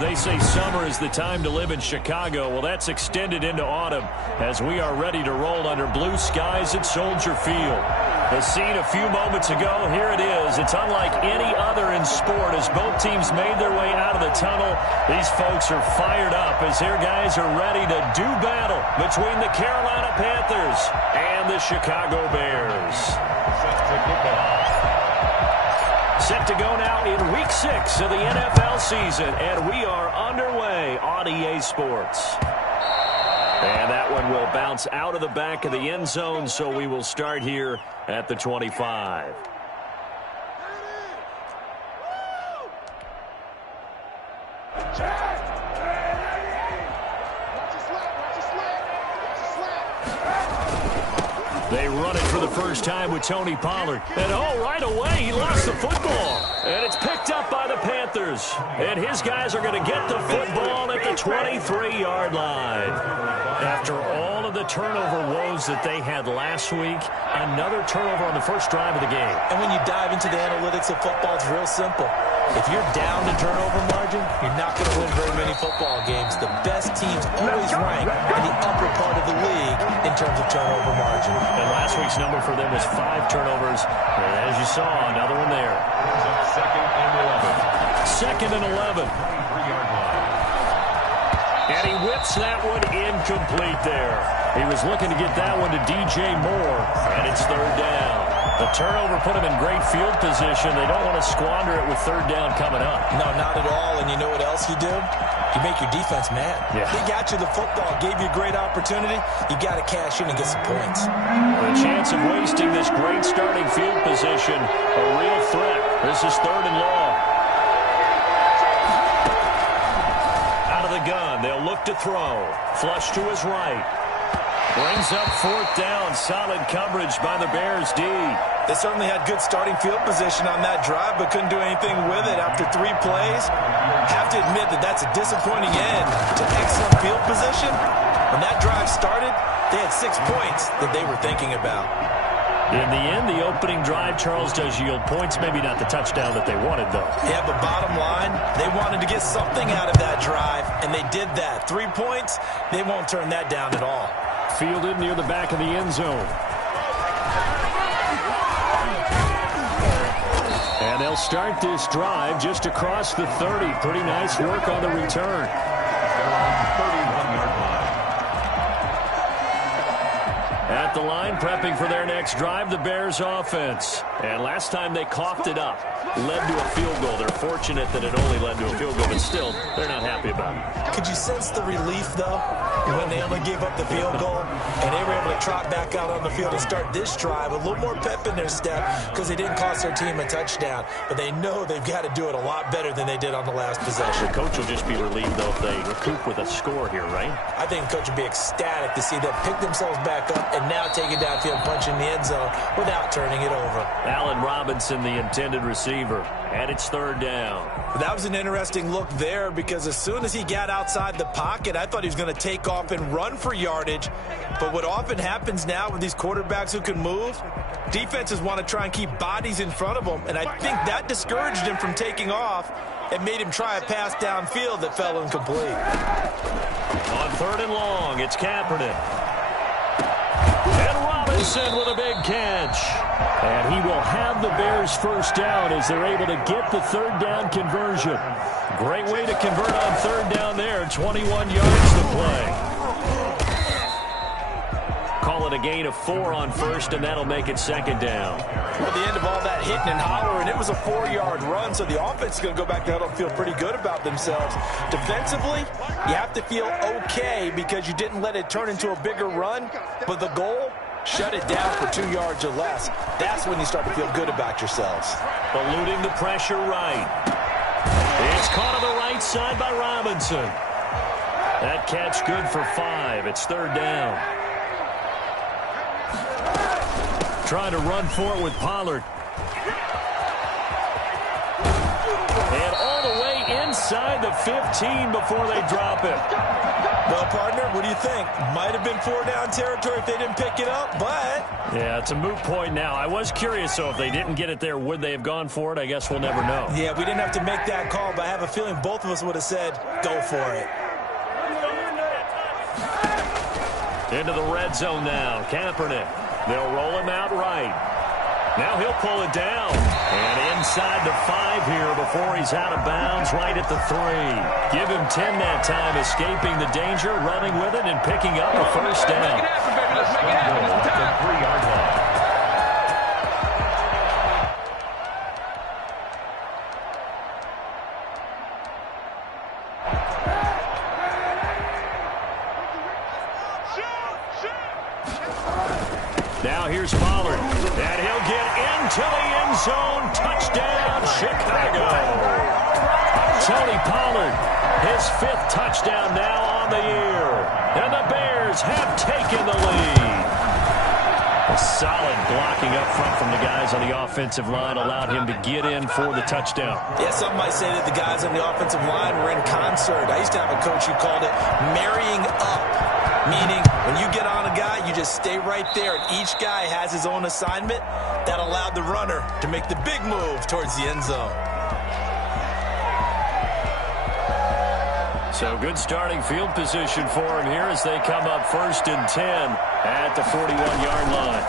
They say summer is the time to live in Chicago. Well, that's extended into autumn as we are ready to roll under blue skies at Soldier Field. The scene a few moments ago, here it is. It's unlike any other in sport as both teams made their way out of the tunnel. These folks are fired up as their guys are ready to do battle between the Carolina Panthers and the Chicago Bears. Set to go now in Week 6 of the NFL season, and we are underway on EA Sports. And that one will bounce out of the back of the end zone, so we will start here at the 25. They run it for the first time with Tony Pollard. And, right away, he lost the football. And it's picked up by the Panthers. And his guys are going to get the football at the 23-yard line. After all of the turnover woes that they had last week, another turnover on the first drive of the game. And when you dive into the analytics of football, it's real simple. If you're down in turnover margin, you're not going to win very many football games. The best teams always rank in the upper part of the league in terms of turnover margin. And last week's number for them was 5 turnovers. And as you saw, another one there. Second and 11. And he whips that one incomplete there. He was looking to get that one to DJ Moore, and it's third down. The turnover put him in great field position. They don't want to squander it with third down coming up. No, not at all. And you know what else you do? You make your defense mad. Yeah. They got you the football, gave you a great opportunity. You got to cash in and get some points. The chance of wasting this great starting field position, a real threat. This is third and long. Out of the gun, they'll look to throw. Flush to his right. Brings up fourth down. Solid coverage by the Bears D. They certainly had good starting field position on that drive, but couldn't do anything with it after 3 plays. Have to admit that that's a disappointing end to excellent field position. When that drive started, they had 6 points that they were thinking about. In the end, the opening drive, Charles, does yield points. Maybe not the touchdown that they wanted, though. Yeah, but bottom line, they wanted to get something out of that drive, and they did that. 3 points, they won't turn that down at all. Fielded near the back of the end zone. And they'll start this drive just across the 30. Pretty nice work on the return. At the line, prepping for their next drive, the Bears offense. And last time they coughed it up, led to a field goal. They're fortunate that it only led to a field goal, but still, they're not happy about it. Could you sense the relief, though, when they only gave up the field goal and they were able to trot back out on the field and start this drive with a little more pep in their step because they didn't cost their team a touchdown, but they know they've got to do it a lot better than they did on the last possession. The coach will just be relieved, though, if they recoup with a score here, right? I think the coach would be ecstatic to see them pick themselves back up and now take it downfield, punch in the end zone without turning it over. Allen Robinson, the intended receiver, and it's third down. That was an interesting look there because as soon as he got outside the pocket, I thought he was going to take off and run for yardage. But what often happens now with these quarterbacks who can move, defenses want to try and keep bodies in front of them, and I think that discouraged him from taking off and made him try a pass downfield that fell incomplete. On third and long, it's Kaepernick. And Robinson with a big catch. And he will have the Bears first down as they're able to get the third down conversion. Great way to convert on third down there. 21 yards to play. Call it a gain of 4 on first, and that'll make it second down. At the end of all that hitting and hollering, it was a 4-yard run, so the offense is going to go back to huddle and feel pretty good about themselves. Defensively, you have to feel okay because you didn't let it turn into a bigger run, but the goal, shut it down for 2 yards or less. That's when you start to feel good about yourselves. Eluding the pressure right. It's caught on the right side by Robinson. That catch good for 5. It's third down. Trying to run for it with Pollard. And all the way inside the 15 before they drop it. Well, partner, what do you think? Might have been 4-down territory if they didn't pick it up, but... Yeah, it's a moot point now. I was curious, so if they didn't get it there, would they have gone for it? I guess we'll never know. Yeah, we didn't have to make that call, but I have a feeling both of us would have said, go for it. Into the red zone now. Kaepernick. They'll roll him out right. Now he'll pull it down. And inside the 5 here before he's out of bounds right at the 3. Give him 10 that time, escaping the danger, running with it, and picking up a first down. Let's make it happen, baby. Let's make it happen. It's time. The 3-yard line. Now here's Pollard, and he'll get into the end zone. Touchdown, Chicago. Tony Pollard, his 5th touchdown now on the year. And the Bears have taken the lead. A solid blocking up front from the guys on the offensive line allowed him to get in for the touchdown. Yeah, some might say that the guys on the offensive line were in concert. I used to have a coach who called it marrying up. Meaning, when you get on a guy, you just stay right there, and each guy has his own assignment. That allowed the runner to make the big move towards the end zone. So good starting field position for him here as they come up 1st and 10 at the 41-yard line.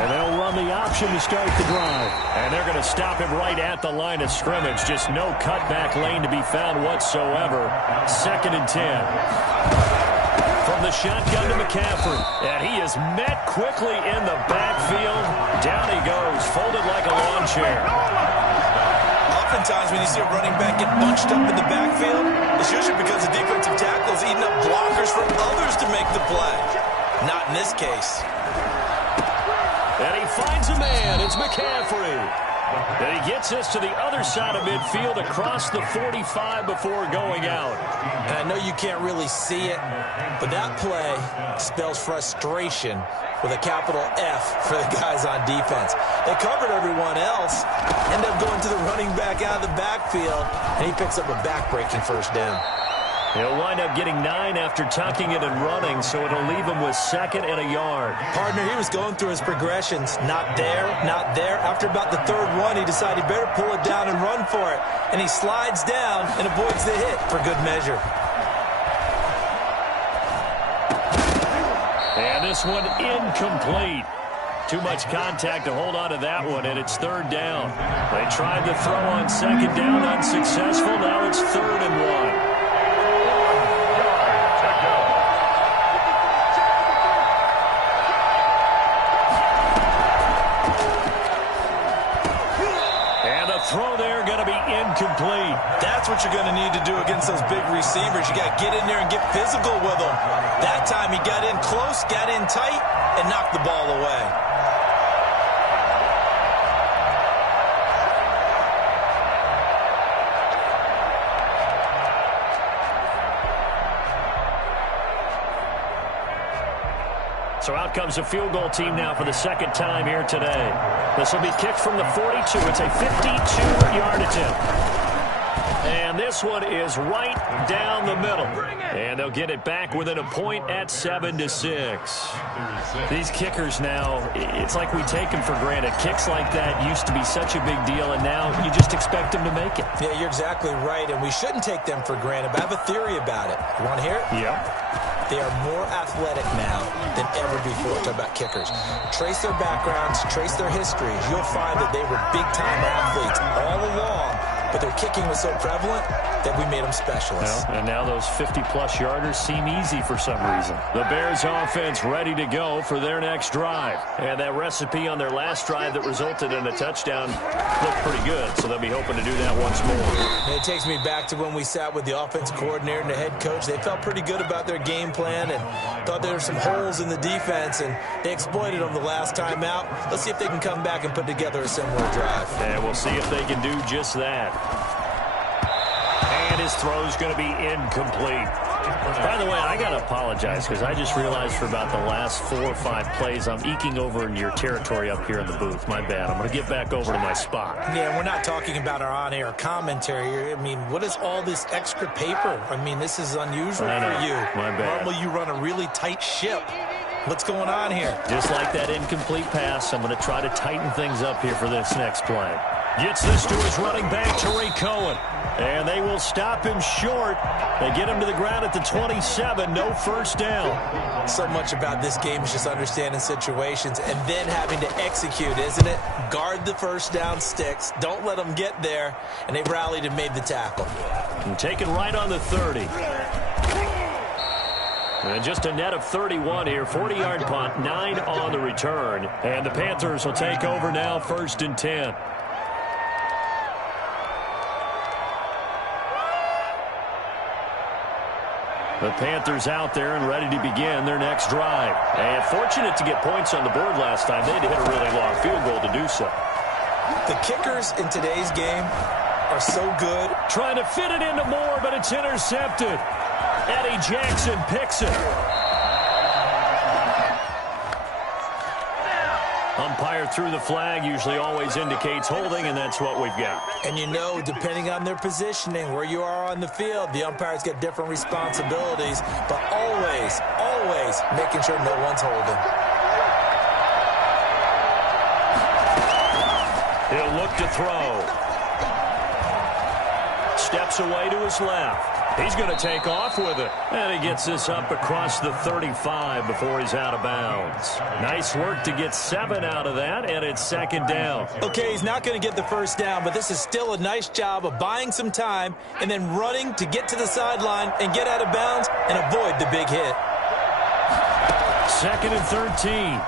And they'll run the option to start the drive. And they're going to stop him right at the line of scrimmage. Just no cutback lane to be found whatsoever. 2nd and 10. From the shotgun to McCaffrey. And he is met quickly in the backfield. Down he goes, folded like a lawn chair. Oftentimes when you see a running back get bunched up in the backfield, it's usually because the defensive tackle is eating up blockers for others to make the play. Not in this case. And he finds a man. It's McCaffrey. And he gets us to the other side of midfield across the 45 before going out. And I know you can't really see it, but that play spells frustration with a capital F for the guys on defense. They covered everyone else, end up going to the running back out of the backfield, and he picks up a back-breaking first down. He'll wind up getting 9 after tucking it and running, so it'll leave him with 2nd and a yard. Partner, he was going through his progressions. Not there, not there. After about the 3rd one, he decided he better pull it down and run for it. And he slides down and avoids the hit for good measure. And this one incomplete. Too much contact to hold on to that one, and it's 3rd down. They tried to throw on 2nd down, unsuccessful. Now it's 3rd and 1. Throw there going to be incomplete. That's what you're going to need to do against those big receivers. You got to get in there and get physical with them. That time he got in close, got in tight, and knocked the ball away. So out comes a field goal team now for the 2nd time here today. This will be kicked from the 42. It's a 52-yard attempt. And this one is right down the middle. And they'll get it back within a point at 7-6. These kickers now, it's like we take them for granted. Kicks like that used to be such a big deal, and now you just expect them to make it. Yeah, you're exactly right, and we shouldn't take them for granted, but I have a theory about it. You want to hear it? Yep. They are more athletic now than ever before. Talk about kickers. Trace their backgrounds, trace their histories. You'll find that they were big-time athletes all along, but their kicking was so prevalent that we made them specialists. Well, and now those 50-plus yarders seem easy for some reason. The Bears offense ready to go for their next drive. And that recipe on their last drive that resulted in a touchdown looked pretty good, so they'll be hoping to do that once more. And it takes me back to when we sat with the offensive coordinator and the head coach. They felt pretty good about their game plan and thought there were some holes in the defense, and they exploited them the last time out. Let's see if they can come back and put together a similar drive. And we'll see if they can do just that. And his throw is going to be incomplete. By the way, I got to apologize because I just realized for about the last 4 or 5 plays I'm eking over into your territory up here in the booth. My bad. I'm going to get back over to my spot. Yeah, we're not talking about our on-air commentary. I mean, what is all this extra paper? I mean, this is unusual for you. My bad. Normally you run a really tight ship. What's going on here? Just like that incomplete pass, I'm going to try to tighten things up here for this next play. Gets this to his running back, Tariq Cohen. And they will stop him short. They get him to the ground at the 27. No first down. So much about this game is just understanding situations and then having to execute, isn't it? Guard the first down sticks. Don't let them get there. And they rallied and made the tackle. And taken right on the 30. And just a net of 31 here. 40-yard punt, 9 on the return. And the Panthers will take over now, 1st and 10. The Panthers out there and ready to begin their next drive. And fortunate to get points on the board last time. They had to hit a really long field goal to do so. The kickers in today's game are so good. Trying to fit it into Moore, but it's intercepted. Eddie Jackson picks it. Umpire threw the flag, usually always indicates holding, and that's what we've got. And you know, depending on their positioning, where you are on the field, the umpires get different responsibilities, but always, always making sure no one's holding. He'll look to throw. Steps away to his left. He's going to take off with it. And he gets this up across the 35 before he's out of bounds. Nice work to get 7 out of that, and it's 2nd down. Okay, he's not going to get the first down, but this is still a nice job of buying some time and then running to get to the sideline and get out of bounds and avoid the big hit. 2nd and 13.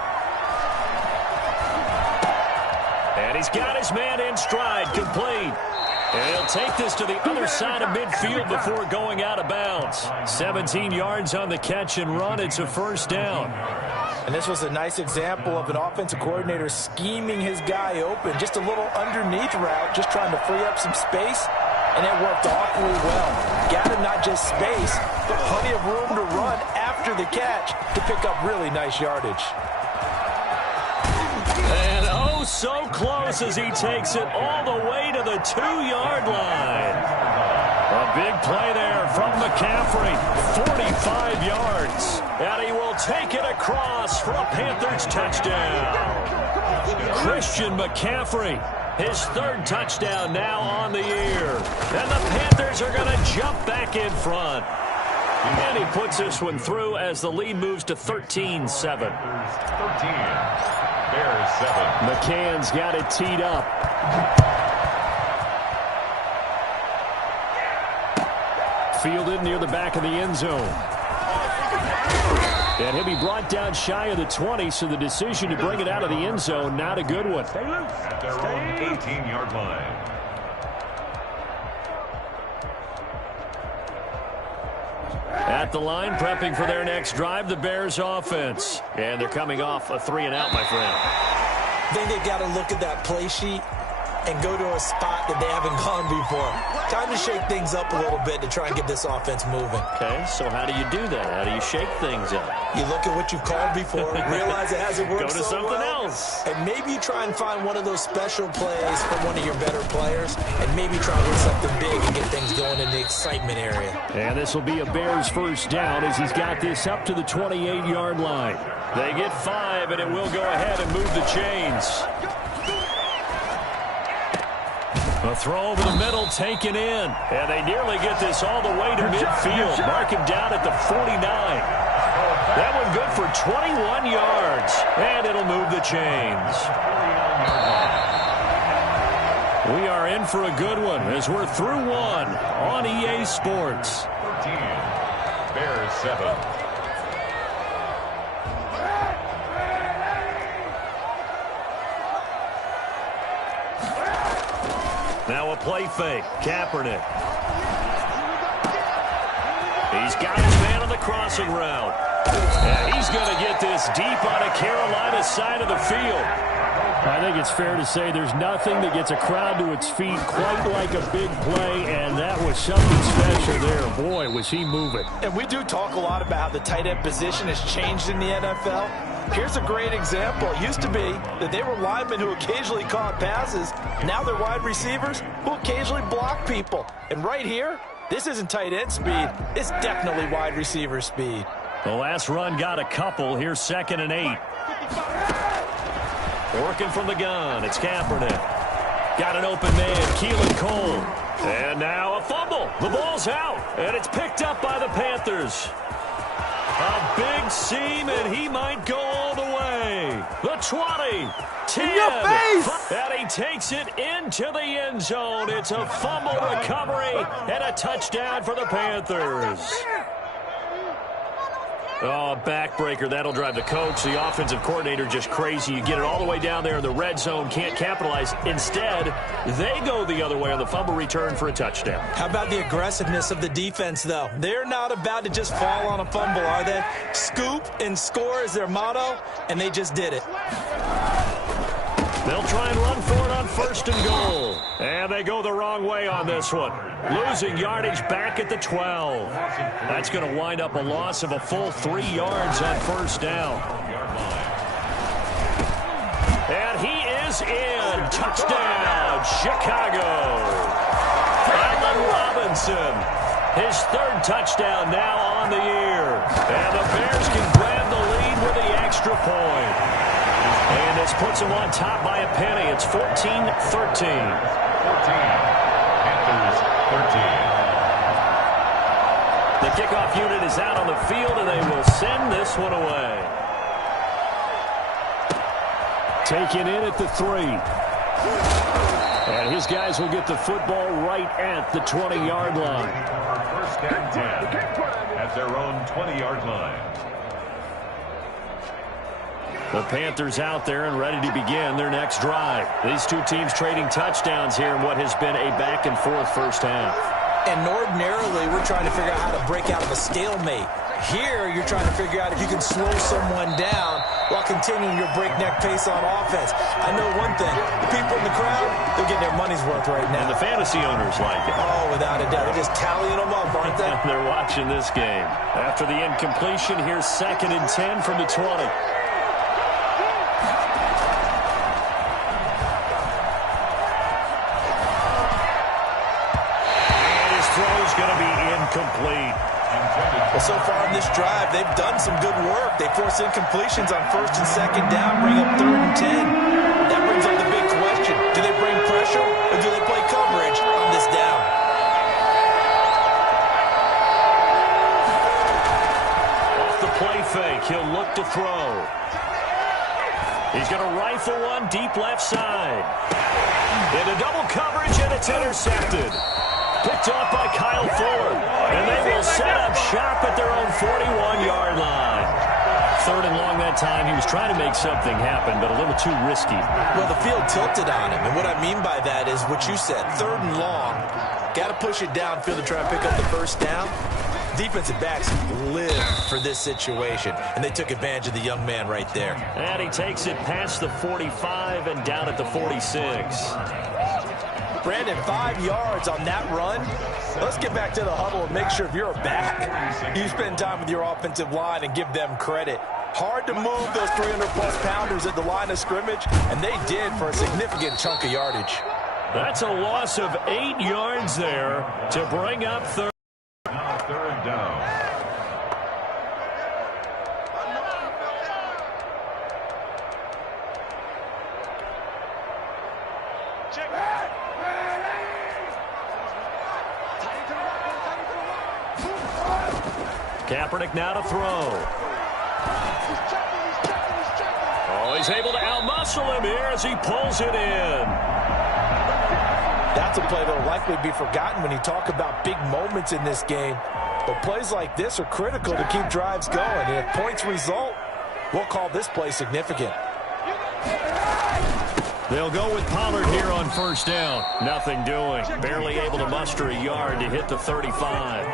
And he's got his man in stride, complete. And he'll take this to the other side of midfield before going out of bounds. 17 yards on the catch and run. It's a 1st down. And this was a nice example of an offensive coordinator scheming his guy open. Just a little underneath route, just trying to free up some space. And it worked awfully well. Got him not just space, but plenty of room to run after the catch to pick up really nice yardage. And oh, so close as he takes it all the way to the 2-yard line. A big play there from McCaffrey, 45 yards. And he will take it across for a Panthers touchdown. Christian McCaffrey, his 3rd touchdown now on the year. And the Panthers are going to jump back in front. And he puts this one through as the lead moves to 13-7. 13. Bears 7. McCann's got it teed up. Fielded near the back of the end zone. And he'll be brought down shy of the 20, so the decision to bring it out of the end zone, not a good one. At their own 18-yard line. At the line, prepping for their next drive, the Bears offense. And they're coming off a 3-and-out, my friend. I think they've got to look at that play sheet and go to a spot that they haven't gone before. Time to shake things up a little bit to try and get this offense moving. Okay, so how do you do that? How do you shake things up? You look at what you've called before, realize it hasn't worked Go to so something well, else. and maybe you try and find one of those special plays from one of your better players, and maybe try to hit something big and get things going in the excitement area. And this will be a Bears 1st down as he's got this up to the 28-yard line. They get 5, and it will go ahead and move the chains. A throw over the middle, taken in. And they nearly get this all the way to midfield. Mark him down at the 49. That one good for 21 yards. And it'll move the chains. We are in for a good one as we're through one on EA Sports. 13. Bears 7. Now a play fake. Kaepernick. He's got his man on the crossing route. And he's going to get this deep on a Carolina side of the field. I think it's fair to say there's nothing that gets a crowd to its feet quite like a big play, and that was something special there. Boy, was he moving. And we do talk a lot about how the tight end position has changed in the NFL. Here's a great example. It used to be that they were linemen who occasionally caught passes. Now they're wide receivers who occasionally block people. And right here, this isn't tight end speed. It's definitely wide receiver speed. The last run got a couple. Here's 2nd and 8. Working from the gun. It's Kaepernick. Got an open man. Keelan Cole. And now a fumble. The ball's out. And it's picked up by the Panthers. A big seam, and he might go all the way. The 20. 10. In your face! And he takes it into the end zone. It's a fumble recovery and a touchdown for the Panthers. Oh, backbreaker. That'll drive the coach. The offensive coordinator just crazy. You get it all the way down there in the red zone. Can't capitalize. Instead, they go the other way on the fumble return for a touchdown. How about the aggressiveness of the defense, though? They're not about to just fall on a fumble, are they? Scoop and score is their motto, and they just did it. They'll try and run for it on 1st and goal. And they go the wrong way on this one. Losing yardage back at the 12. That's going to wind up a loss of a full 3 yards on 1st down. And he is in. Touchdown, Chicago. Allen Robinson. His 3rd touchdown now on the year. And the Bears can grab the lead with the extra point. And this puts them on top by a penny. It's 14-13. 14. Panthers 13. The kickoff unit is out on the field, and they will send this one away. Taken in at the 3. And his guys will get the football right at the 20-yard line. 1st and 10 at their own 20-yard line. The Panthers out there and ready to begin their next drive. These two teams trading touchdowns here in what has been a back-and-forth first half. And ordinarily, we're trying to figure out how to break out of a stalemate. Here, you're trying to figure out if you can slow someone down while continuing your breakneck pace on offense. I know one thing. The people in the crowd, they're getting their money's worth right now. And the fantasy owners like it. Oh, without a doubt. They're just tallying them up, aren't they? They're watching this game. After the incompletion, here's 2nd and 10 from the 20. Complete. Well, so far in this drive, they've done some good work. They force incompletions on 1st and 2nd down, bring up 3rd and 10. That brings up the big question. Do they bring pressure, or do they play coverage on this down? Off the play fake, he'll look to throw. He's going to rifle one deep left side. Into double coverage, and it's intercepted. Picked off by Kyle Fuller. And they will set up shop at their own 41-yard line. 3rd and long that time. He was trying to make something happen, but a little too risky. Well, the field tilted on him. And what I mean by that is what you said. 3rd and long. Got to push it downfield to try and pick up the 1st down. Defensive backs live for this situation. And they took advantage of the young man right there. And he takes it past the 45 and down at the 46. Brandon, 5 yards on that run. Let's get back to the huddle and make sure if you're a back, you spend time with your offensive line and give them credit. Hard to move those 300-plus pounders at the line of scrimmage, and they did for a significant chunk of yardage. That's a loss of 8 yards there to bring up 3rd. Now 3rd down. Kaepernick now to throw. Oh, he's able to outmuscle him here as he pulls it in. That's a play that will likely be forgotten when you talk about big moments in this game. But plays like this are critical to keep drives going. And if points result, we'll call this play significant. They'll go with Pollard here on 1st down. Nothing doing. Barely able to muster a yard to hit the 35.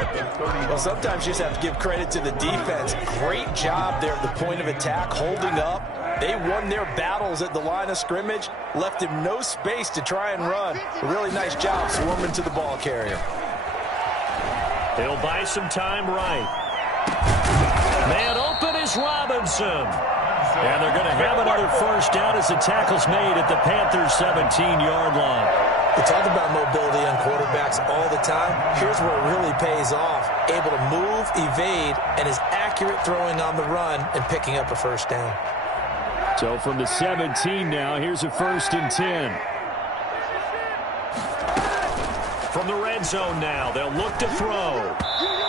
at the 30. Well, sometimes you just have to give credit to the defense. Great job there at the point of attack, holding up. They won their battles at the line of scrimmage, left him no space to try and run. A really nice job swarming to the ball carrier. He'll buy some time right. Man open is Robinson. And they're going to have another first down as the tackle's made at the Panthers' 17-yard line. We talk about mobility on quarterbacks all the time. Here's where it really pays off. Able to move, evade, and is accurate throwing on the run and picking up a first down. So from the 17 now, here's a 1st and 10. From the red zone now, they'll look to throw.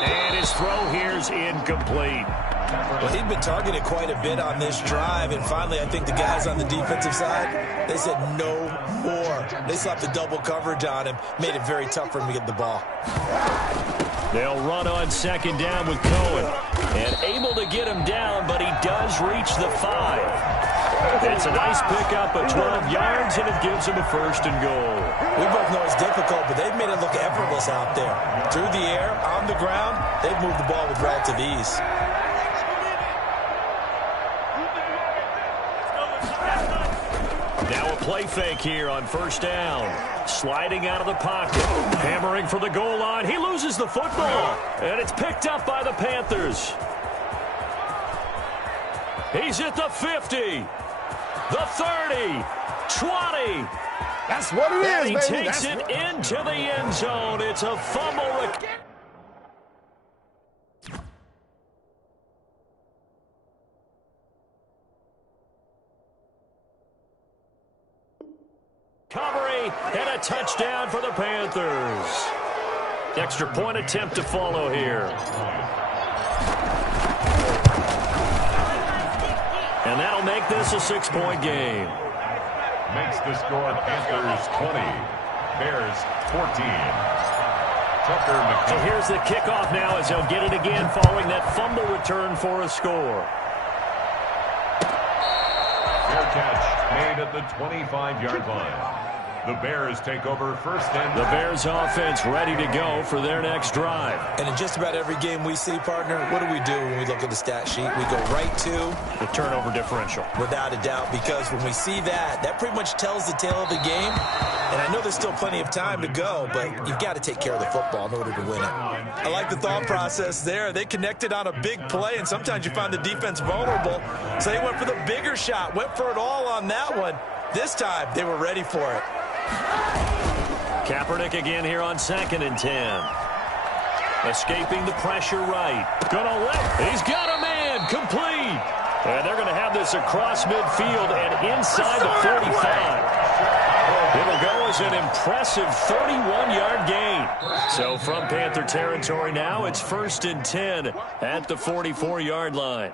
And his throw here's incomplete. Well, he'd been targeted quite a bit on this drive, and finally I think the guys on the defensive side, they said no more. They slapped the double coverage on him, made it very tough for him to get the ball. They'll run on 2nd down with Cohen. And able to get him down, but he does reach the 5. It's a nice pickup of 12 yards, and it gives him a 1st and goal. We both know it's difficult, but they've made it look effortless out there. Through the air, on the ground, they've moved the ball with relative ease. Now a play fake here on 1st down. Sliding out of the pocket. Hammering for the goal line. He loses the football. And it's picked up by the Panthers. He's at the 50. The 30. 20. That's what it is, and he baby. takes it into the end zone. It's a fumble. Recovery and a touchdown for the Panthers. Extra point attempt to follow here. And that'll make this a 6-point game. Makes the score Panthers 20, Bears 14. Tucker McKinnon. So here's the kickoff now as they'll get it again following that fumble return for a score. Fair catch made at the 25-yard line. The Bears take over 1st and... The Bears offense ready to go for their next drive. And in just about every game we see, partner, what do when we look at the stat sheet? We go right to the turnover differential. Without a doubt, because when we see that, that pretty much tells the tale of the game. And I know there's still plenty of time to go, but you've got to take care of the football in order to win it. I like the thought process there. They connected on a big play, and sometimes you find the defense vulnerable. So they went for the bigger shot, went for it all on that one. This time, they were ready for it. Kaepernick again here on 2nd and 10. Escaping the pressure right. He's got a man. Complete. And they're going to have this across midfield and inside the 45. It'll go as an impressive 31-yard gain. So from Panther territory now, it's 1st and 10 at the 44-yard line.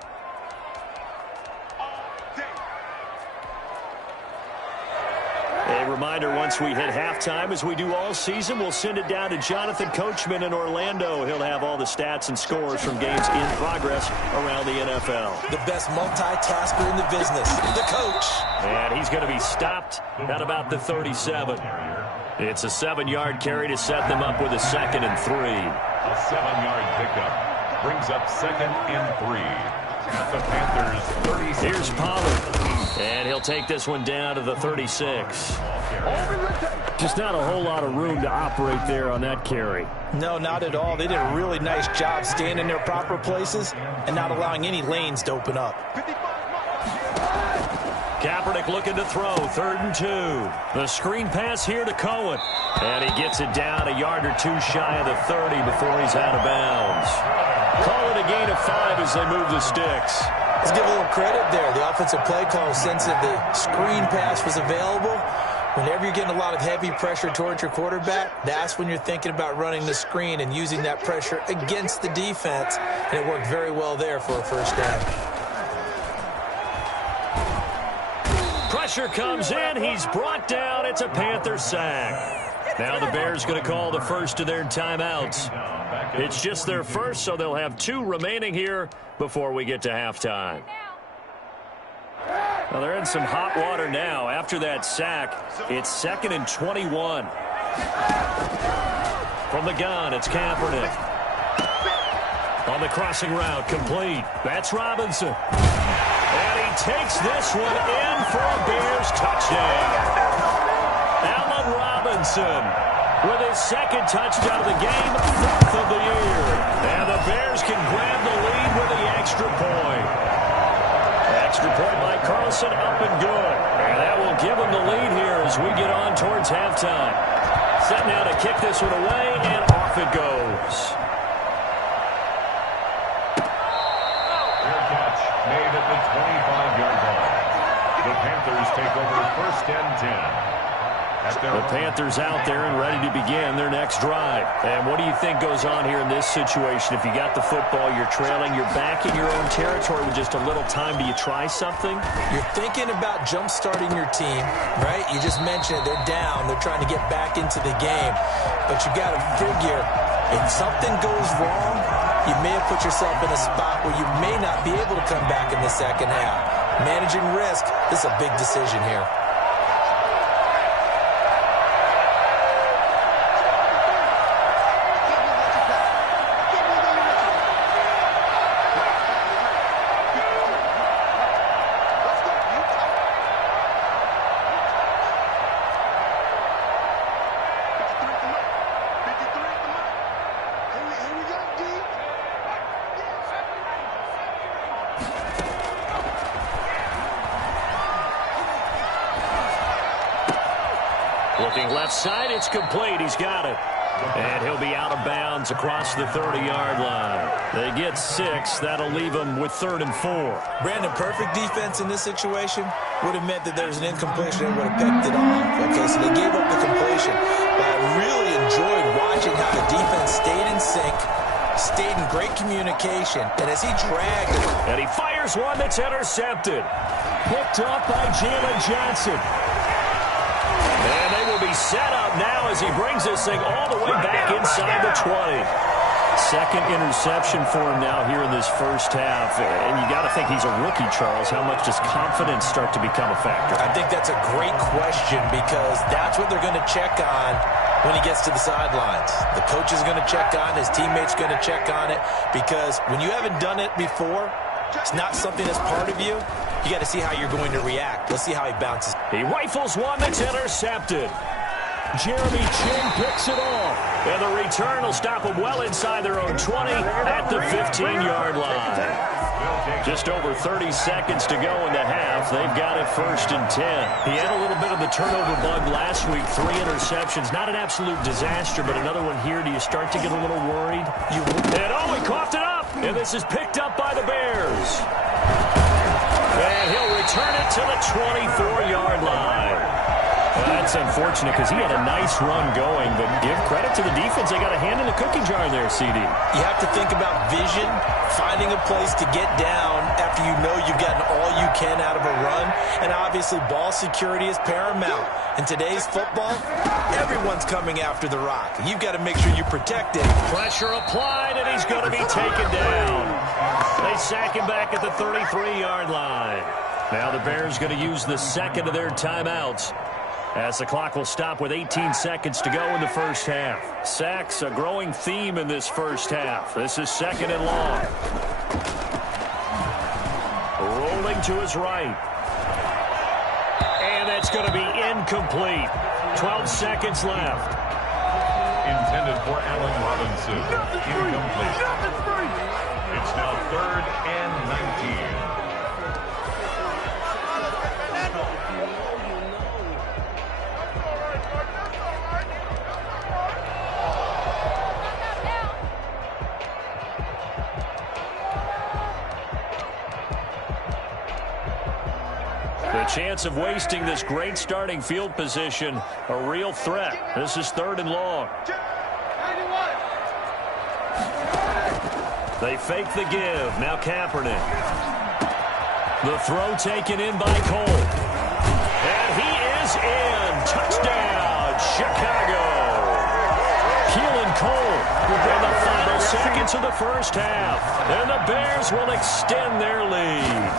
A reminder, once we hit halftime, as we do all season, we'll send it down to Jonathan Coachman in Orlando. He'll have all the stats and scores from games in progress around the NFL. The best multitasker in the business, the coach. And he's going to be stopped at about the 37. It's a 7-yard carry to set them up with a 2nd and 3. A 7-yard pickup brings up 2nd and 3. At the Panthers 36. Here's Pollard. And he'll take this one down to the 36. Just not a whole lot of room to operate there on that carry. No, not at all. They did a really nice job staying in their proper places and not allowing any lanes to open up. Kaepernick looking to throw, 3rd and 2. The screen pass here to Cohen. And he gets it down a yard or two shy of the 30 before he's out of bounds. Call it a gain of 5 as they move the sticks. Let's give a little credit there. The offensive play call sense that the screen pass was available. Whenever you're getting a lot of heavy pressure towards your quarterback, that's when you're thinking about running the screen and using that pressure against the defense. And it worked very well there for a 1st down. Pressure comes in. He's brought down. It's a Panther sack. Now the Bears going to call the first of their timeouts. It's just their first, so they'll have 2 remaining here before we get to halftime. Well, they're in some hot water now. After that sack, it's 2nd and 21. From the gun, it's Kaepernick. On the crossing route, complete. That's Robinson. And he takes this one in for a Bears touchdown. Allen Robinson with his second touchdown of the game, 4th of the year. And the Bears can grab the lead with the extra point. Extra point by Carlson, up and good. And that will give him the lead here as we get on towards halftime. Set now to kick this one away, and off it goes. Fair catch made at the 25-yard line. The Panthers take over 1st and 10. The Panthers out there and ready to begin their next drive. And what do you think goes on here in this situation? If you got the football, you're trailing, you're back in your own territory with just a little time. Do you try something? You're thinking about jump-starting your team, right? You just mentioned it. They're down. They're trying to get back into the game. But you got to figure, if something goes wrong, you may have put yourself in a spot where you may not be able to come back in the second half. Managing risk, this is a big decision here. Looking left side, it's complete. He's got it. And he'll be out of bounds across the 30-yard line. They get 6. That'll leave them with 3rd and 4. Brandon, perfect defense in this situation would have meant that there was an incompletion that would have picked it off. Okay, so they gave up the completion. But I really enjoyed watching how the defense stayed in sync, stayed in great communication, and as he dragged it. And he fires one that's intercepted. Picked off by Jalen Johnson. And they will be set up now as he brings this thing all the way back inside the 20. Second interception for him now here in this first half. And you got to think he's a rookie, Charles. How much does confidence start to become a factor? I think that's a great question because that's what they're going to check on when he gets to the sidelines. The coach is going to check on, his teammates going to check on it, because when you haven't done it before, it's not something that's part of you. You got to see how you're going to react. Let's see how he bounces. He rifles one that's intercepted. Jeremy Chin picks it off. And the return will stop them well inside their own 20 at the 15-yard line. Just over 30 seconds to go in the half. They've got it 1st and 10. He had a little bit of the turnover bug last week. 3 interceptions. Not an absolute disaster, but another one here. Do you start to get a little worried? And he coughed it up. And this is picked up by the Bears. And he'll return it to the 24-yard line. That's unfortunate because he had a nice run going, but give credit to the defense. They got a hand in the cookie jar there, CD. You have to think about vision, finding a place to get down after you know you've gotten all you can out of a run, and obviously ball security is paramount. In today's football, everyone's coming after the rock. You've got to make sure you protect it. Pressure applied, and he's going to be taken down. They sack him back at the 33-yard line. Now the Bears going to use the second of their timeouts, as the clock will stop with 18 seconds to go in the first half. Sacks, a growing theme in this first half. This is 2nd and long. Rolling to his right. And that's going to be incomplete. 12 seconds left. Intended for Allen Robinson. Incomplete. It's now 3rd and 19. The chance of wasting this great starting field position, a real threat. This is 3rd and long. They fake the give. Now Kaepernick. The throw taken in by Cole. And he is in. Touchdown, Chicago. Keelan Cole in the final seconds of the first half. And the Bears will extend their lead.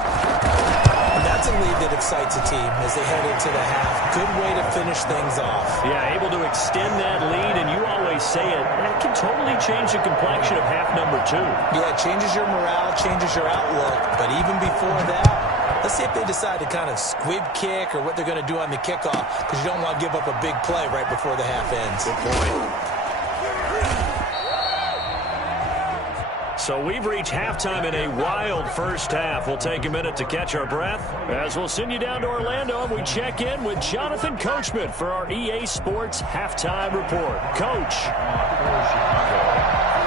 And that's a lead that excites a team as they head into the half. Good way to finish things off. Yeah, able to extend that lead, and you always say it, that can totally change the complexion of half number 2. Yeah, it changes your morale, changes your outlook. But even before that, let's see if they decide to kind of squib kick or what they're going to do on the kickoff, because you don't want to give up a big play right before the half ends. Good point. So we've reached halftime in a wild first half. We'll take a minute to catch our breath as we'll send you down to Orlando and we check in with Jonathan Coachman for our EA Sports Halftime Report. Coach.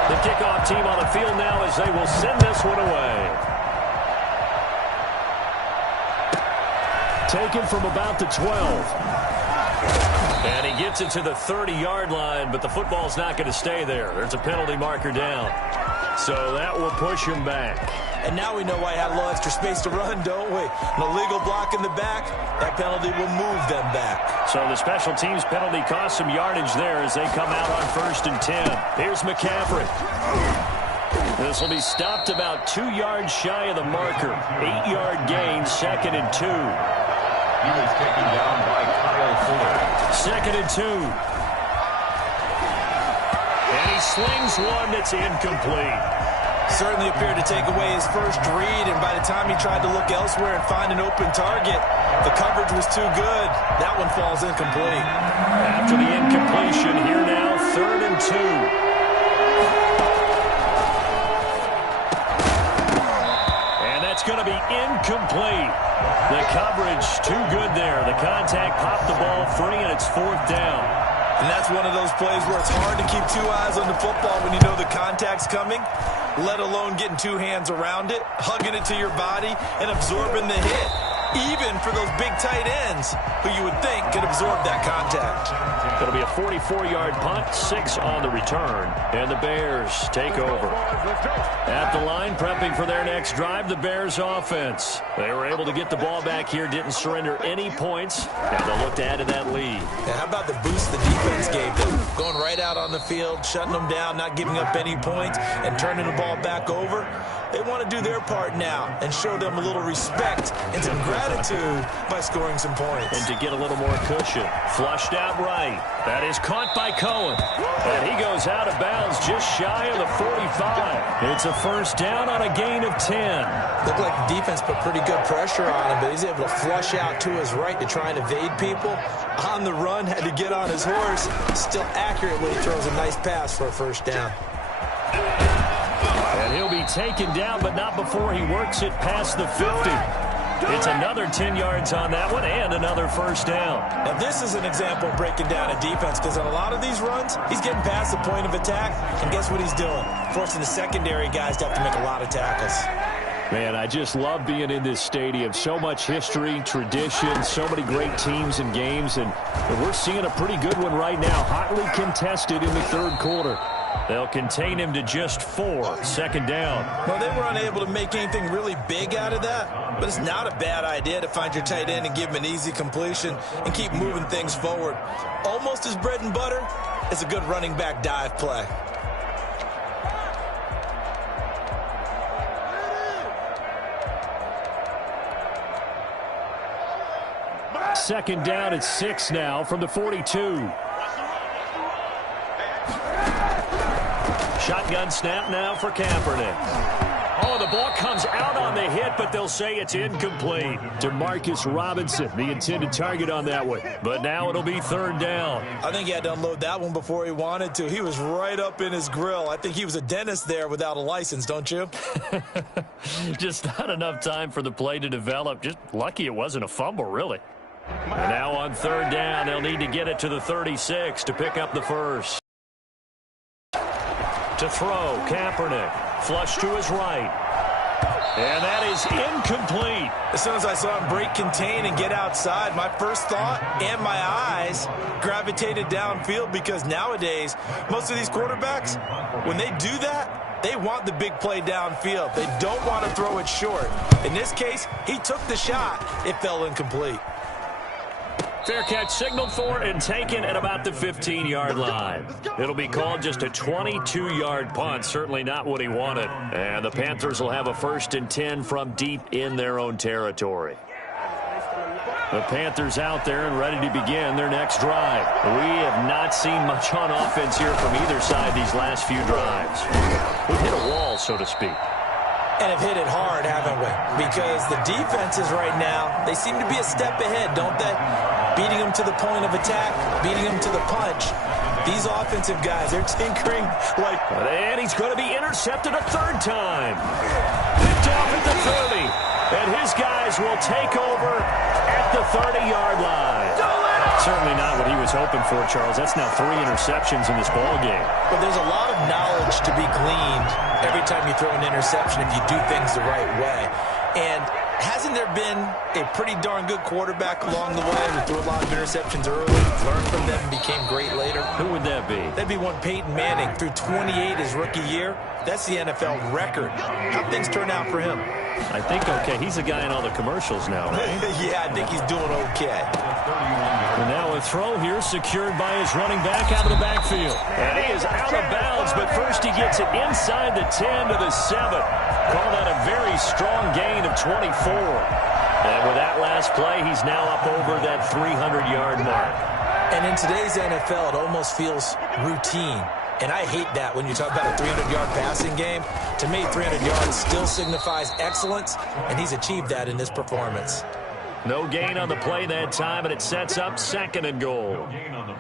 The kickoff team on the field now as they will send this one away. Taken from about the 12. And he gets it to the 30-yard line, but the football's not going to stay there. There's a penalty marker down. So that will push him back. And now we know why he had a little extra space to run, don't we? An illegal block in the back, that penalty will move them back. So the special teams penalty cost some yardage there as they come out on 1st and 10. Here's McCaffrey. This will be stopped about 2 yards shy of the marker. 8-yard gain, 2nd and 2. He was taken down by Kyle Fuller. 2nd and 2. And he slings one that's incomplete. Certainly appeared to take away his first read, and by the time he tried to look elsewhere and find an open target, the coverage was too good. That one falls incomplete. After the incompletion, here now, 3rd and 2. And that's going to be incomplete. The coverage too good there. The contact popped the ball free, and it's 4th down. And that's one of those plays where it's hard to keep 2 eyes on the football when you know the contact's coming, let alone getting 2 hands around it, hugging it to your body, and absorbing the hit. Even for those big tight ends who you would think could absorb that contact. It'll be a 44-yard punt, 6 on the return, and the Bears take over. At the line, prepping for their next drive, the Bears offense. They were able to get the ball back here, didn't surrender any points, and they'll look to add to that lead. Yeah, how about the boost the defense gave them? Going right out on the field, shutting them down, not giving up any points, and turning the ball back over. They want to do their part now and show them a little respect and some gratitude by scoring some points. And to get a little more cushion. Flushed out right. That is caught by Cohen. And he goes out of bounds just shy of the 45. It's a 1st down on a gain of 10. Looked like the defense put pretty good pressure on him, but he's able to flush out to his right to try and evade people. On the run, had to get on his horse. Still accurately throws a nice pass for a 1st down. And he'll be taken down, but not before he works it past the 50. It's another 10 yards on that one and another 1st down. Now, this is an example of breaking down a defense, because on a lot of these runs, he's getting past the point of attack, and guess what he's doing? Forcing the secondary guys to have to make a lot of tackles. Man, I just love being in this stadium. So much history, tradition, so many great teams and games, and we're seeing a pretty good one right now, hotly contested in the 3rd quarter. They'll contain him to just 4, 2nd down. Well, they were unable to make anything really big out of that, but it's not a bad idea to find your tight end and give him an easy completion and keep moving things forward. Almost as bread and butter as a good running back dive play. Second down at 6 now from the 42. Shotgun snap now for Kaepernick. Oh, the ball comes out on the hit, but they'll say it's incomplete. Demarcus Robinson, the intended target on that one. But now it'll be 3rd down. I think he had to unload that one before he wanted to. He was right up in his grill. I think he was a dentist there without a license, don't you? Just not enough time for the play to develop. Just lucky it wasn't a fumble, really. And now on 3rd down, they'll need to get it to the 36 to pick up the 1st. To throw, Kaepernick. Flush to his right. And that is incomplete. As soon as I saw him break contain and get outside, my first thought and my eyes gravitated downfield, because nowadays, most of these quarterbacks, when they do that, they want the big play downfield. They don't want to throw it short. In this case, he took the shot. It fell incomplete. Fair catch signaled for and taken at about the 15-yard line. It'll be called just a 22-yard punt, certainly not what he wanted. And the Panthers will have a 1st and 10 from deep in their own territory. The Panthers out there and ready to begin their next drive. We have not seen much on offense here from either side these last few drives. We've hit a wall, so to speak. And have hit it hard, haven't we? Because the defenses right now, they seem to be a step ahead, don't they? Beating them to the point of attack, beating them to the punch. These offensive guys, they're tinkering like... And he's going to be intercepted a third time. Picked off at the 30. And his guys will take over at the 30-yard line. Certainly not what he was hoping for, Charles. That's now 3 interceptions in this ball game. But there's a lot of knowledge to be gleaned every time you throw an interception if you do things the right way. And hasn't there been a pretty darn good quarterback along the way who threw a lot of interceptions early, learned from them, and became great later? Who would that be? That'd be one Peyton Manning. Threw 28 his rookie year. That's the NFL record. How'd things turn out for him? I think okay. He's a guy in all the commercials now, right? Yeah, I think he's doing okay. And now a throw here secured by his running back out of the backfield. And he is out of bounds, but first he gets it inside the 10 to the 7. Call that a very strong gain of 24. And with that last play, he's now up over that 300-yard mark. And in today's NFL, it almost feels routine. And I hate that when you talk about a 300-yard passing game. To me, 300 yards still signifies excellence, and he's achieved that in this performance. No gain on the play that time, and it sets up 2nd and goal.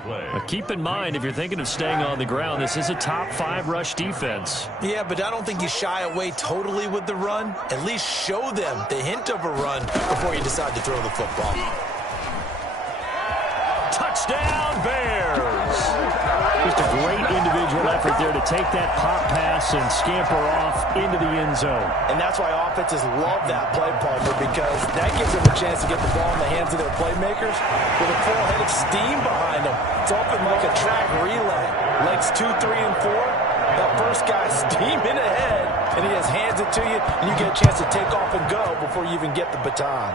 Now keep in mind, if you're thinking of staying on the ground, this is a top 5 rush defense. Yeah, but I don't think you shy away totally with the run. At least show them the hint of a run before you decide to throw the football. Touchdown, Bears! Just a great individual effort there to take that pop pass and scamper off into the end zone. And that's why offenses love that play, partner, because that gives them a chance to get the ball in the hands of their playmakers with a full head of steam behind them. It's often like a track relay. Legs 2, 3, and 4. That first guy steaming ahead, and he just hands it to you, and you get a chance to take off and go before you even get the baton.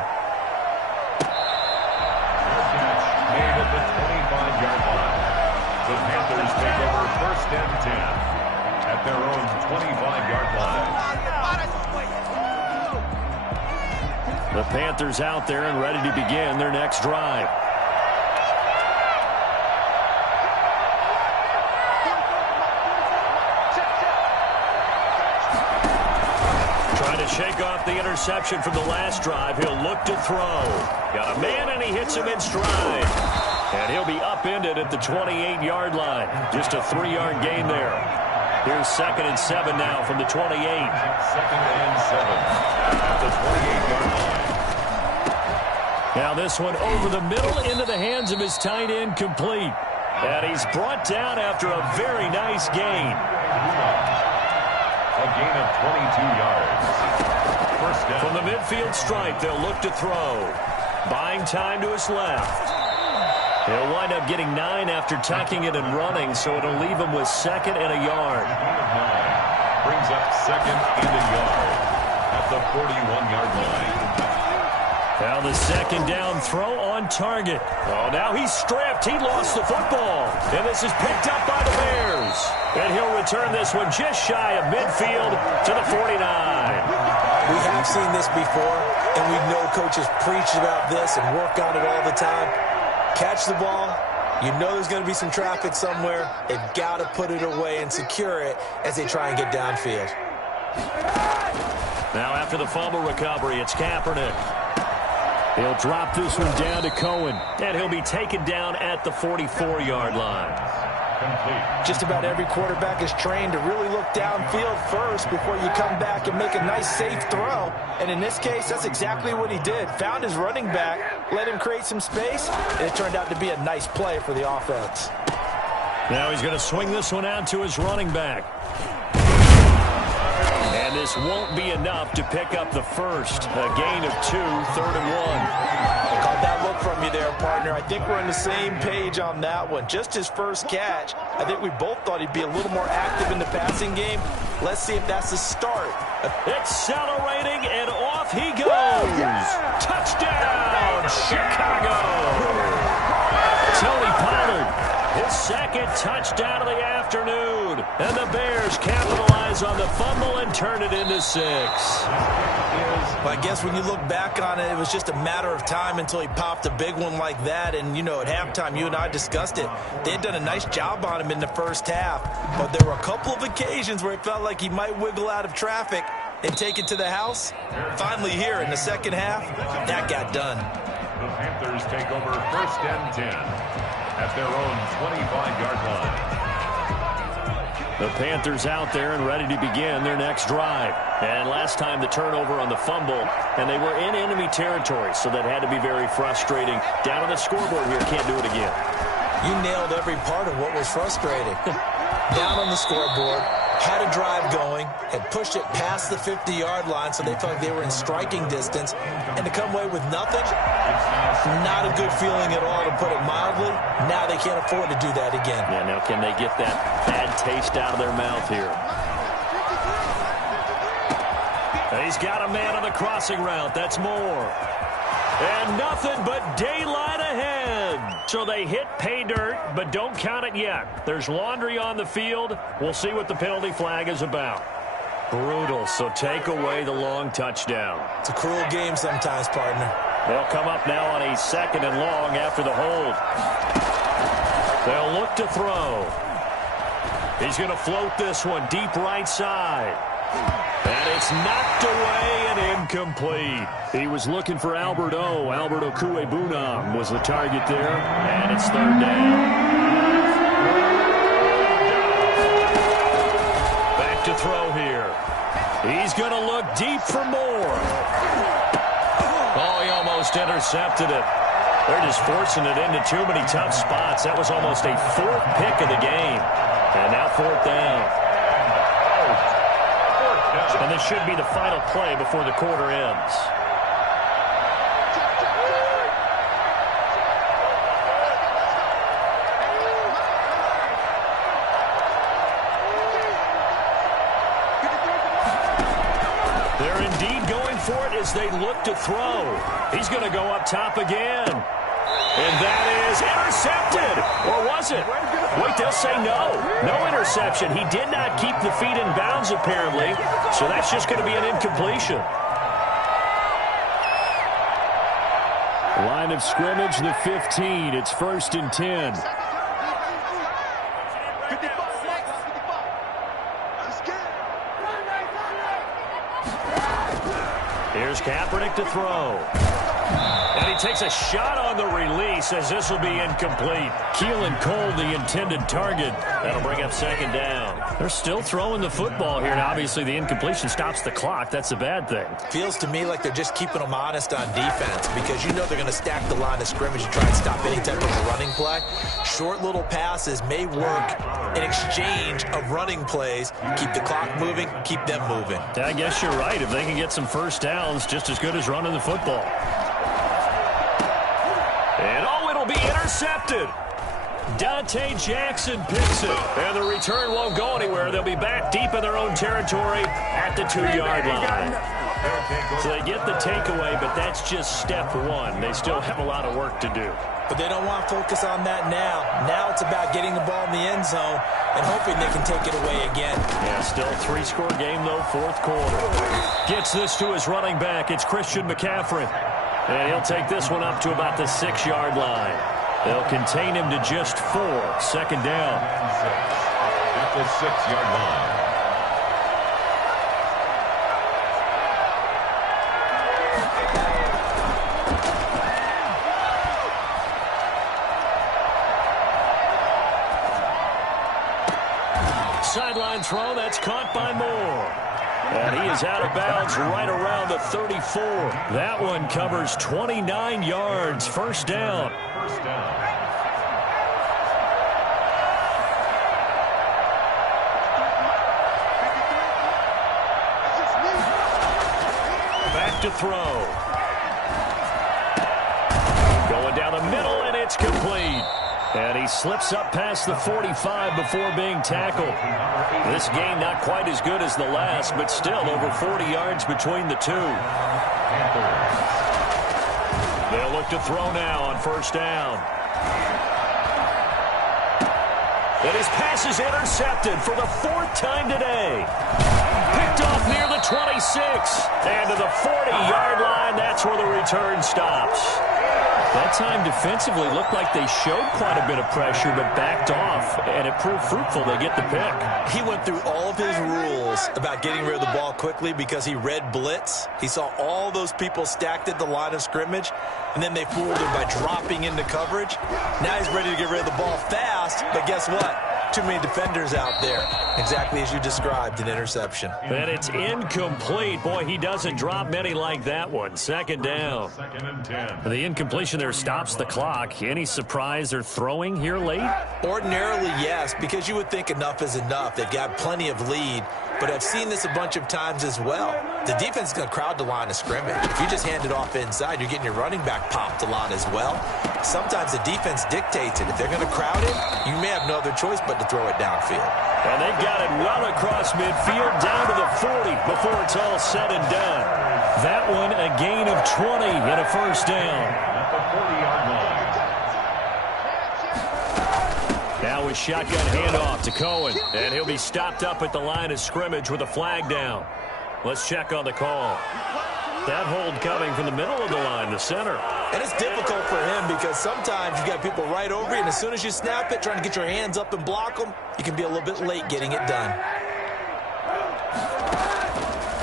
Made at the 25-yard line. The Panthers take over 1st and 10 at their own 25-yard line. The Panthers out there and ready to begin their next drive. Trying to shake off the interception from the last drive. He'll look to throw. Got a man, and he hits him in stride. And he'll be upended at the 28-yard line. Just a 3-yard gain there. Here's 2nd and 7 now from the 28. 2nd and 7 at the 28-yard line. Now this one over the middle into the hands of his tight end, complete. And he's brought down after a very nice gain. A gain of 22 yards. First down. From the midfield stripe, they'll look to throw. Buying time to his left. He'll wind up getting 9 after tucking it and running, so it'll leave him with 2nd and a yard. 9 brings up 2nd and a yard at the 41-yard line. Now the 2nd down throw on target. Oh, now he's stripped. He lost the football. And this is picked up by the Bears. And he'll return this one just shy of midfield to the 49. We have seen this before, and we know coaches preach about this and work on it all the time. Catch the ball. You know there's going to be some traffic somewhere. They've got to put it away and secure it as they try and get downfield. Now after the fumble recovery, it's Kaepernick. He'll drop this one down to Cohen, and he'll be taken down at the 44-yard line. Complete. Just about every quarterback is trained to really look downfield first before you come back and make a nice, safe throw. And in this case, that's exactly what he did. Found his running back, let him create some space, and it turned out to be a nice play for the offense. Now he's going to swing this one out to his running back. And this won't be enough to pick up the first. A gain of 2, 3rd and 1. Caught that look from you there, partner. I think we're on the same page on that one. Just his first catch. I think we both thought he'd be a little more active in the passing game. Let's see if that's the start. Accelerating, and off he goes. Touchdown, Chicago. Tony Pollard, his 2nd touchdown of the afternoon. And the Bears capitalize capitalize on the fumble and turn it into 6. Well, I guess when you look back on it, it was just a matter of time until he popped a big one like that. And, you know, at halftime, you and I discussed it. They had done a nice job on him in the first half. But there were a couple of occasions where it felt like he might wiggle out of traffic and take it to the house. Finally here in the second half, that got done. The Panthers take over 1st and 10 at their own 25-yard line. The Panthers out there and ready to begin their next drive. And last time the turnover on the fumble, and they were in enemy territory, so that had to be very frustrating. Down on the scoreboard here, can't do it again. You nailed every part of what was frustrating. Down on the scoreboard, had a drive going, had pushed it past the 50-yard line, so they felt like they were in striking distance, and to come away with nothing, not a good feeling at all, to put it mildly. Now they can't afford to do that again. Yeah, now can they get that bad taste out of their mouth here? He's got a man on the crossing route. That's Moore. And nothing but daylight ahead. So they hit pay dirt, but don't count it yet. There's laundry on the field. We'll see what the penalty flag is about. Brutal, so take away the long touchdown. It's a cruel game sometimes, partner. They'll come up now on a 2nd and long after the hold. They'll look to throw. He's going to float this one deep right side. And it's knocked away and incomplete. He was looking for Albert O. Albert Okuebunam was the target there. And it's 3rd down. Back to throw here. He's going to look deep for more. Oh, he almost intercepted it. They're just forcing it into too many tough spots. That was almost a 4th pick of the game. And now 4th down. And this should be the final play before the quarter ends. They're indeed going for it as they look to throw. He's going to go up top again. And that is intercepted. Or was it? Wait, they'll say no. No interception. He did not keep the feet in bounds, apparently. So that's just going to be an incompletion. Line of scrimmage, the 15. It's 1st and 10. Here's Kaepernick to throw. And he takes a shot on the release as this will be incomplete. Keelan Cole, the intended target. That'll bring up 2nd down. They're still throwing the football here, and obviously the incompletion stops the clock. That's a bad thing. Feels to me like they're just keeping them honest on defense, because you know they're going to stack the line of scrimmage and try and stop any type of a running play. Short little passes may work in exchange of running plays. Keep the clock moving, keep them moving. I guess you're right. If they can get some first downs, just as good as running the football. And oh, it'll be intercepted. Dante Jackson picks it. And the return won't go anywhere. They'll be back deep in their own territory at the 2-yard line. So they get the takeaway, but that's just step one. They still have a lot of work to do. But they don't want to focus on that now. Now it's about getting the ball in the end zone and hoping they can take it away again. Yeah, still 3-score game, though, 4th quarter. Gets this to his running back. It's Christian McCaffrey. And he'll take this one up to about the 6-yard line. They'll contain him to just 4. 2nd down. At the 6-yard line. Sideline throw, that's caught by Moore. And he is out of bounds right around the 34. That one covers 29 yards. 1st down. Back to throw. Going down the middle, and it's complete. And he slips up past the 45 before being tackled. This game not quite as good as the last, but still over 40 yards between the two. They'll look to throw now on 1st down. And his pass is intercepted for the 4th time today. 26. And to the 40-yard line, that's where the return stops. That time defensively looked like they showed quite a bit of pressure but backed off, and it proved fruitful. They get the pick. He went through all of his rules about getting rid of the ball quickly because he read blitz. He saw all those people stacked at the line of scrimmage, and then they fooled him by dropping into coverage. Now he's ready to get rid of the ball fast, but guess what? Too many defenders out there. Exactly as you described, an interception. And it's incomplete. Boy, he doesn't drop many like that one. Second down. Second and 10. The incompletion there stops the clock. Any surprise they're throwing here late? Ordinarily, yes, because you would think enough is enough. They've got plenty of lead, but I've seen this a bunch of times as well. The defense is going to crowd the line of scrimmage. If you just hand it off inside, you're getting your running back popped a lot as well. Sometimes the defense dictates it. If they're going to crowd it, you may have no other choice but to throw it downfield. And they've got it well across midfield down to the 40 before it's all said and done. That one a gain of 20 and a first down. At the 40-yard line. Now with shotgun handoff to Cohen. And he'll be stopped up at the line of scrimmage with a flag down. Let's check on the call. That hold coming from the middle of the line, the center. And it's difficult for him because sometimes you got people right over you, and as soon as you snap it, trying to get your hands up and block them, you can be a little bit late getting it done.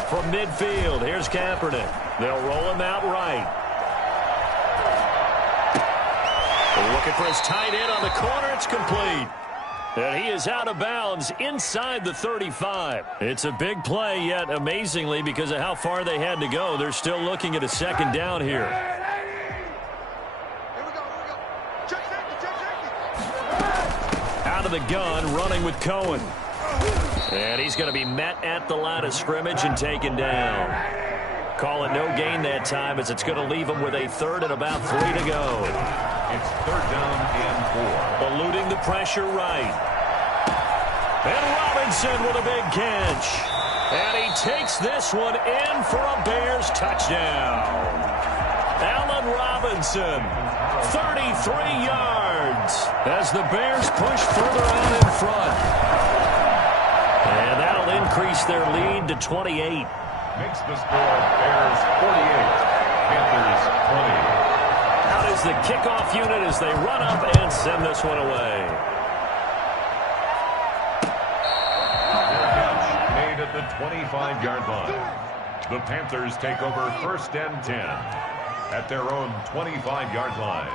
From midfield, here's Kaepernick. They'll roll him out right. Looking for his tight end on the corner. It's complete. And he is out of bounds inside the 35. It's a big play, yet amazingly, because of how far they had to go, they're still looking at a second down here. Out of the gun, running with Cohen. And he's going to be met at the line of scrimmage and taken down. Call it no gain that time, as it's going to leave him with a third and about 3 to go. It's third down and 4. Eluding the pressure right. And Robinson with a big catch. And he takes this one in for a Bears touchdown. Allen Robinson, 33 yards, as the Bears push further out in front. And that'll increase their lead to 28. Makes the score Bears 48, Panthers 20. Out is the kickoff unit as they run up and send this one away. Catch made at the 25-yard line. The Panthers take over first and 10 at their own 25-yard line.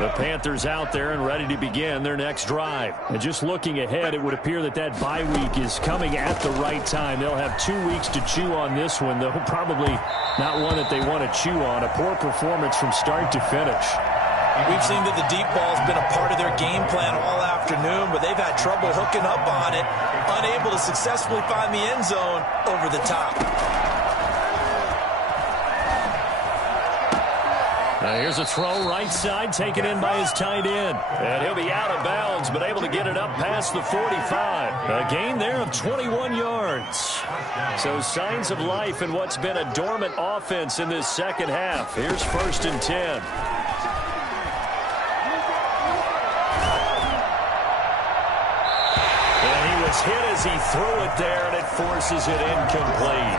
The Panthers out there and ready to begin their next drive. And just looking ahead, it would appear that that bye week is coming at the right time. They'll have 2 weeks to chew on this one, though probably not one that they want to chew on. A poor performance from start to finish. We've seen that the deep ball's been a part of their game plan all afternoon, but they've had trouble hooking up on it, unable to successfully find the end zone over the top. Now here's a throw right side, taken in by his tight end. And he'll be out of bounds, but able to get it up past the 45. A gain there of 21 yards. So signs of life in what's been a dormant offense in this second half. Here's first and 10. Hit as he threw it there, and it forces it incomplete.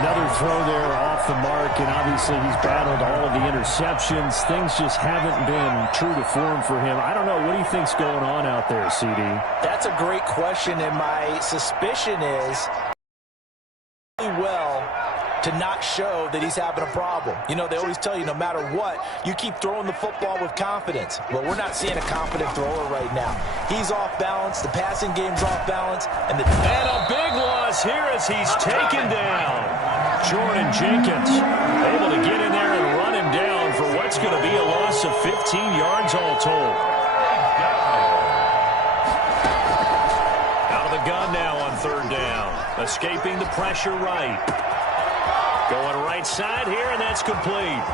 Another throw there off the mark, and obviously he's battled all of the interceptions. Things just haven't been true to form for him. I don't know. What do you think's going on out there, CD? That's a great question, and my suspicion is well to not show that he's having a problem. You know, they always tell you no matter what, you keep throwing the football with confidence. Well, we're not seeing a confident thrower right now. He's off balance, the passing game's off balance, and a big loss here as he's taken down. Jordan Jenkins able to get in there and run him down for what's going to be a loss of 15 yards all told. Out of the gun now on third down. Escaping the pressure right. Going right side here, and that's complete.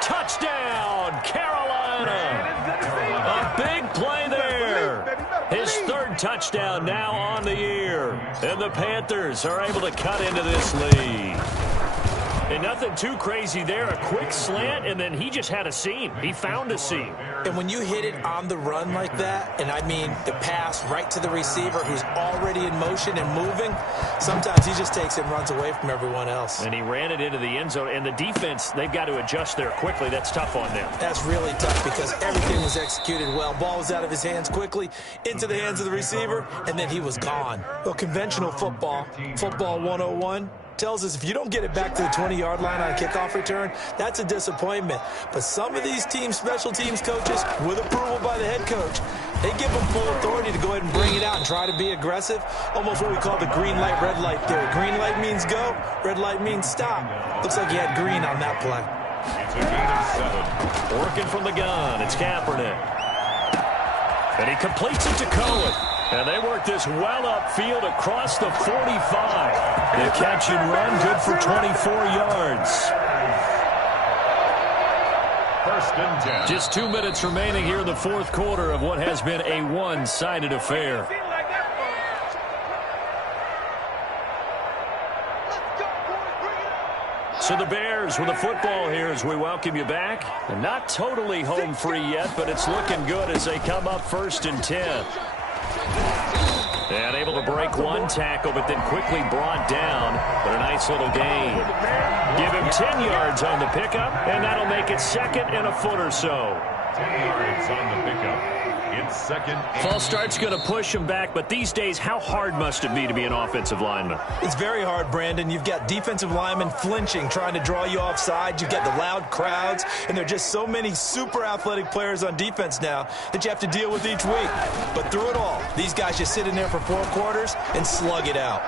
Touchdown, Carolina. A big play there. His third touchdown now on the year. And the Panthers are able to cut into this lead. And nothing too crazy there. A quick slant, and then he just had a seam. He found a seam. And when you hit it on the run like that, and I mean the pass right to the receiver who's already in motion and moving, sometimes he just takes it and runs away from everyone else. And he ran it into the end zone. And the defense, they've got to adjust there quickly. That's tough on them. That's really tough because everything was executed well. Ball was out of his hands quickly into the hands of the receiver, and then he was gone. Well, conventional football 101, tells us if you don't get it back to the 20-yard line on a kickoff return, that's a disappointment. But some of these team special teams coaches, with approval by the head coach, they give them full authority to go ahead and bring it out and try to be aggressive, almost what we call the green light, red light theory. Green light means go, red light means stop. Looks like he had green on that play. It's a gain of 7. Working from the gun, it's Kaepernick. And he completes it to Cohen. And they work this well upfield across the 45. The catch and run, good for 24 yards. First and 10. Just 2 minutes remaining here in the fourth quarter of what has been a one-sided affair. So the Bears with the football here as we welcome you back. And not totally home free yet, but it's looking good as they come up first and 10. And able to break one tackle, but then quickly brought down. But a nice little gain. Give him 10 yards on the pickup, and that'll make it second and a foot or so. 10 yards on the pickup. It's second. False start's going to push him back, but these days, how hard must it be to be an offensive lineman? It's very hard, Brandon. You've got defensive linemen flinching, trying to draw you offside. You've got the loud crowds, and there are just so many super athletic players on defense now that you have to deal with each week. But through it all, these guys just sit in there for 4 quarters and slug it out.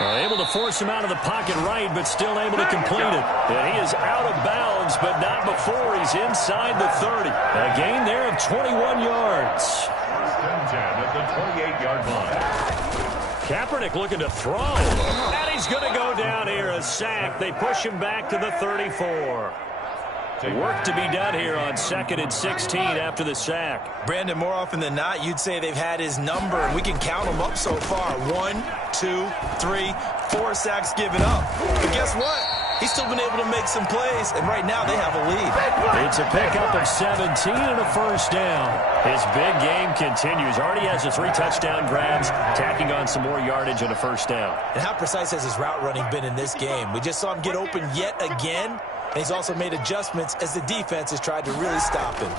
Able to force him out of the pocket right, but still able to complete it. And he is out of bounds, but not before he's inside the 30. A gain there of 21 yards. First and 10 at the 28-yard line. Kaepernick looking to throw. And he's going to go down here, a sack. They push him back to the 34. Work to be done here on 2nd and 16 after the sack. Brandon, more often than not, you'd say they've had his number, and we can count them up so far. 1, 2, 3, 4 sacks given up. But guess what? He's still been able to make some plays, and right now they have a lead. It's a pickup of 17 and a first down. His big game continues. Already has the 3 touchdown grabs, tacking on some more yardage and a first down. And how precise has his route running been in this game? We just saw him get open yet again. And he's also made adjustments as the defense has tried to really stop him.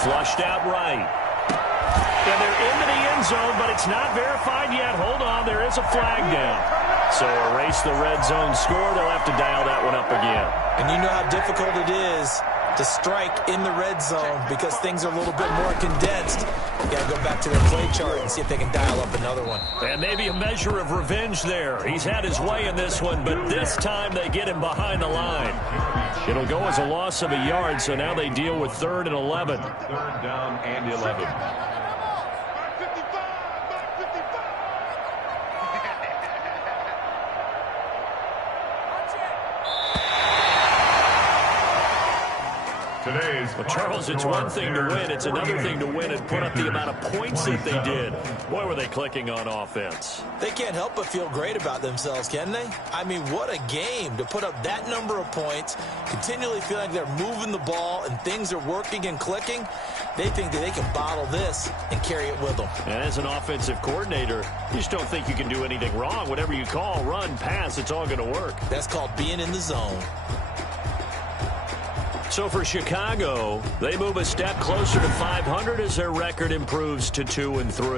Flushed out right. And they're into the end zone, but it's not verified yet. Hold on, there is a flag down. So erase the red zone score. They'll have to dial that one up again. And you know how difficult it is to strike in the red zone because things are a little bit more condensed. You got to go back to their play chart and see if they can dial up another one. And maybe a measure of revenge there. He's had his way in this one, but this time they get him behind the line. It'll go as a loss of a yard, so now they deal with 3rd and 11. 3rd down and 11. Well, Charles, it's one thing to win. It's another thing to win and put up the amount of points that they did. Boy, were they clicking on offense. They can't help but feel great about themselves, can they? I mean, what a game to put up that number of points, continually feel like they're moving the ball and things are working and clicking. They think that they can bottle this and carry it with them. And as an offensive coordinator, you just don't think you can do anything wrong. Whatever you call, run, pass, it's all going to work. That's called being in the zone. So for Chicago, they move a step closer to 500 as their record improves to 2-3.